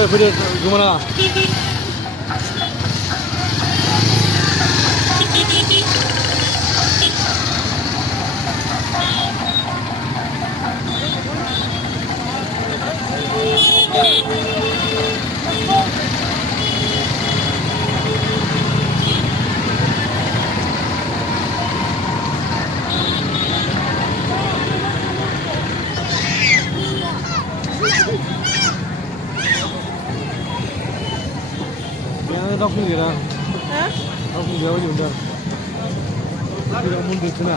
Boleh gimana? Yang dah pun dia. Hah? Dah pun dia juga. Tidak mundur sana.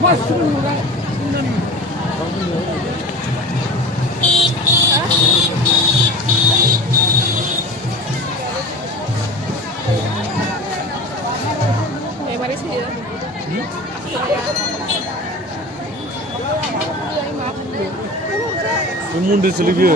Mas, mari sini. mundur selagi.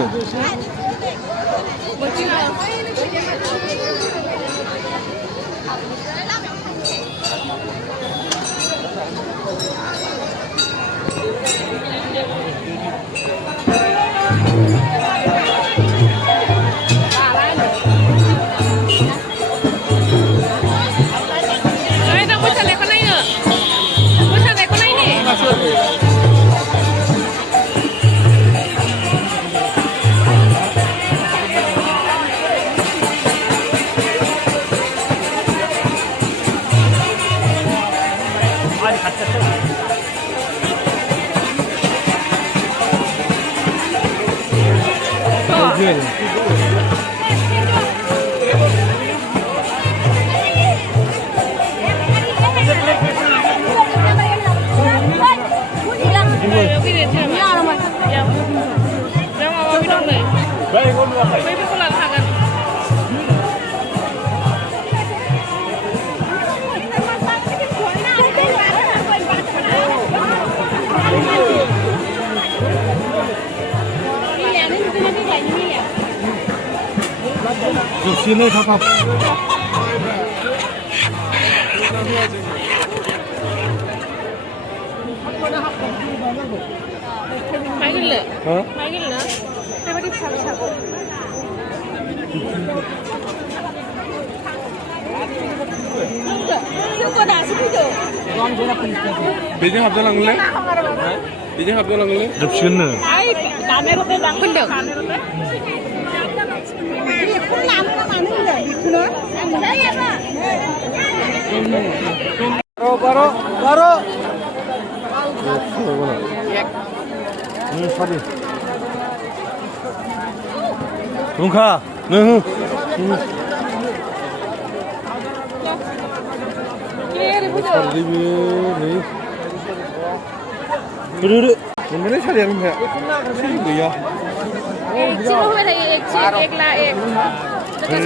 Sini kakak. Maigil. Hah? Maigil na. Tapi di sago-sago. Siapa dah sepido? Beijing habis langgle? Beijing habis langgle? Jepsin na. Ay, kamera pe langgle. Baru. 사진. 동카, 네. 그래. 오늘은 촬영은 뭐야? 뭐야? Chị có phải thầy chị ek là ek. Tức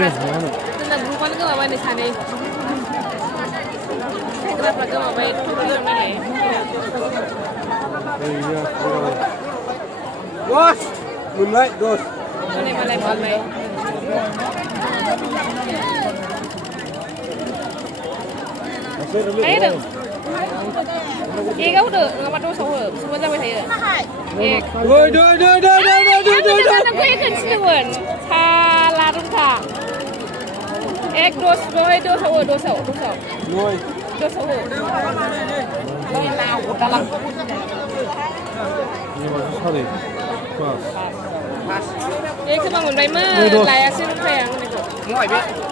là group con cứ vào bên này sàn đi. Kita pergi mau baik tu ni ni. Dos, mulai dos. Ini malai. Ayo dong. Ek kau tu, ngamat tu sahur. Semua dah berhayat. Ek. Doi. Kita nak ikut seluan. Larun ka. Ek dos sahur. Doi. Dos sahur. Ini lau dalam. Ini masih sekali. Pas. Ek sebangun bayi mah layak sih sayang ni tu.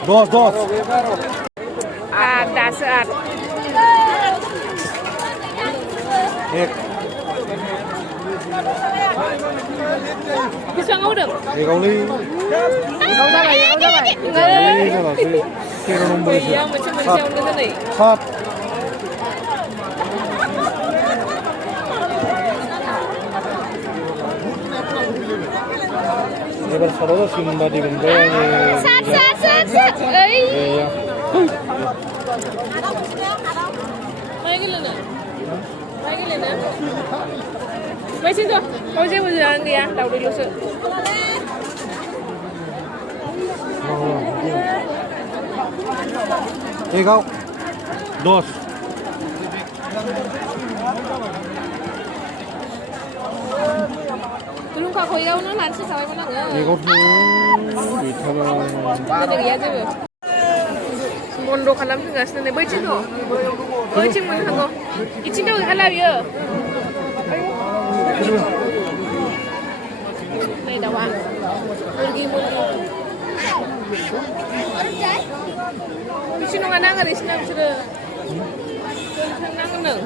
Dos. Ada saat. Ek. Bisa ngau dong? Kau ni. Ngau dah baik. Ini salah sih. Kira nombor sih. Ya macam ni ni. Sat. Ini bersalah sih mbak di benda ni. Sat. Iya. Mai gila na. Mai sini tu. Kau siapa jalan dia? Tahu dulu se. Kau. Dos. खययावनो लानोसो थाबायमोन आङो 이것도 이타가 근데 गैया जेबो बन्द' खालामफिनगासिनो नै बैथिं दं बैथिं मोनहांगौ इथिंथ' गैखाला बियो नै दाउआ मुर्गि बिसि नङा ना ओरैसोना बिसोरो थांनांगोन नों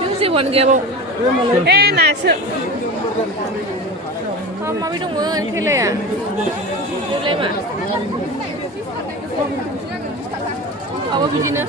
बियो जेबोआनो गैयाबाव ए नासो माबि दंमोन खेलाया बेलाय मा माबा बिदिनो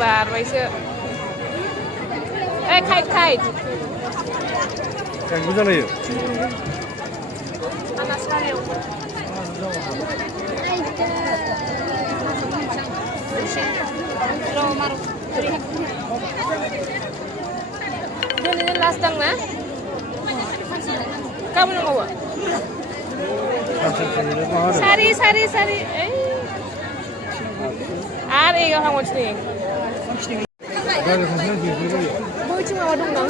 बारबायसो ए खाइट 야 이거잖아요 आंना सारायाव दिनैनो लास्ट दां ना गाबोन नांगौ सारि ओइ आरो एगाव थांबावसै बैथिं माबा दं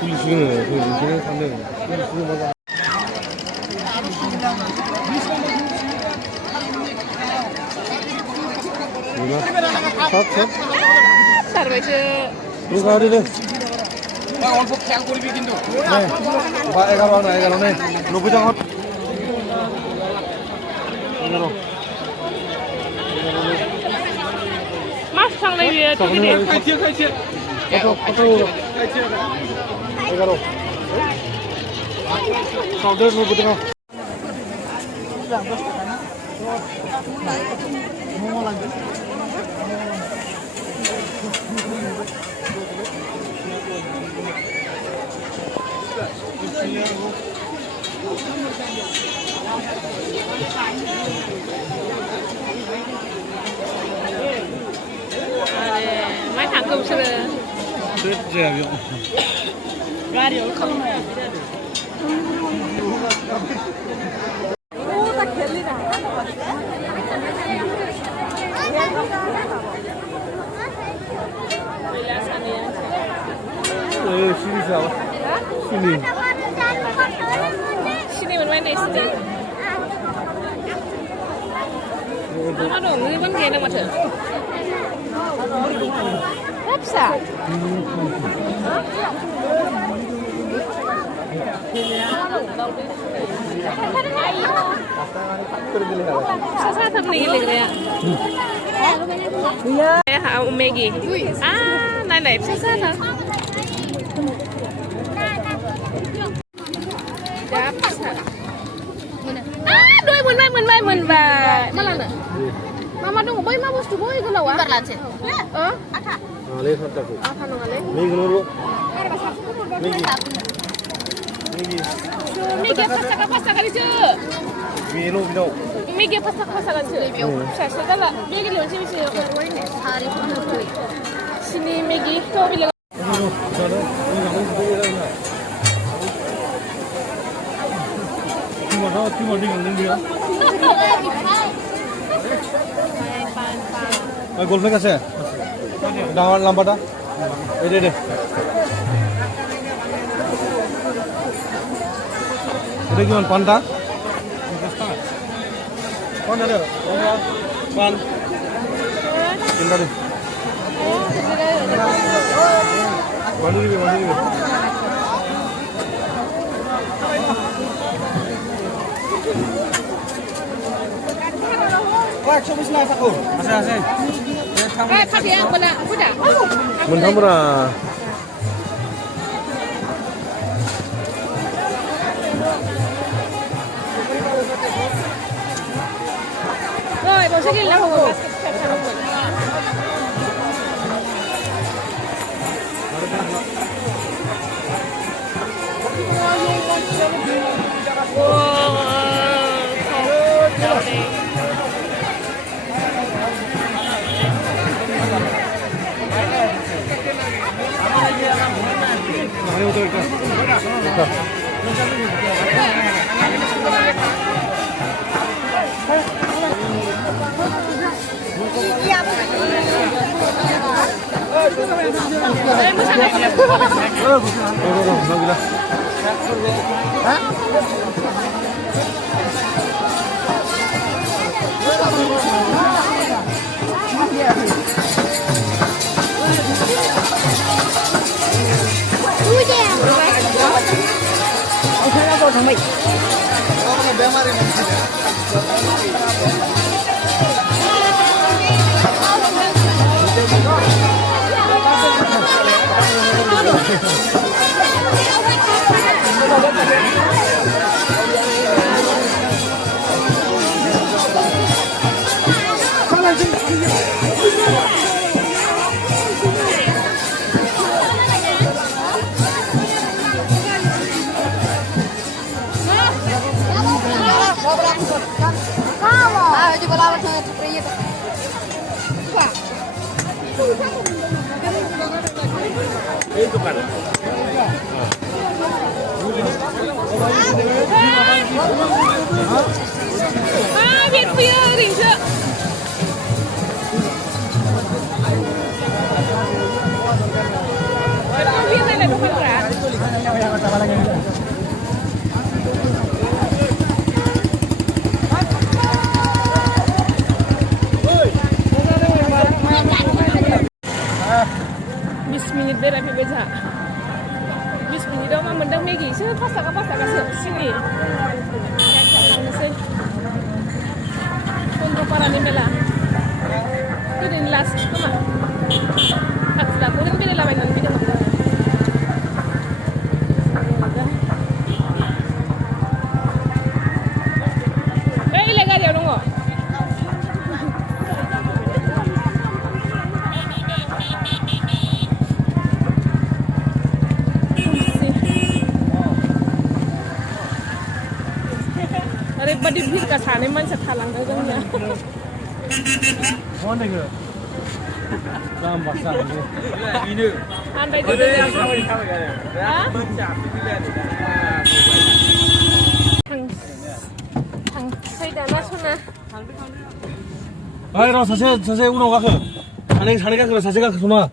풀리시는 그 인생의 상대 풀리시는 샷 सारबायसो 누가 하리래 অল্প খেয়াল করবি কিন্তু 네 11네 노부장 11 마스 상래 위에 저기네 খাইছে কত 11 가운데 노부장 많이 당금스러 됐지 가리 올까 오다 갤리다 신이 ምን 많이 있지? 엄마 너 일본 개는 맞아. 랍사. Sasa thật này liền rồi ạ. Hả Maggie. À, này sasa thật. Mình và Mama dong boy ma bos boy ko lawa karlanse Ale sadako ano ngale Migi nuru Migi pasta kali je Mino bino Migi pasta kali je saya kala Migi lo sini sini hari sini Migi to bilang cuma di ngomong dia golfnya kasih dengan lambat dah ini deh ini gimana panda panda deh pan pindah deh mandi deh Masih aku. Masih. Tapi yang mana? Udah. Mentambra. 마셔 길라고 바스켓 사는 거. Việt phía đỉnh chưa? Việt này là đúng không ạ? Minit deh tapi beja. 20 minit dong mah mendang Maggi. Saya pasak sini. Untuk para nimela. Itu di last cuma. Tak sudah kurang bila lah bagian bila. Ilegal ya dong. बड़ी भीड़ का छाने मन से थालंग कर गया कौन देख रहा काम बसा इने आन बाय दे हां 당 사이다나 소나 아이로 사세 우노 가서 자네 가서 사세가 소나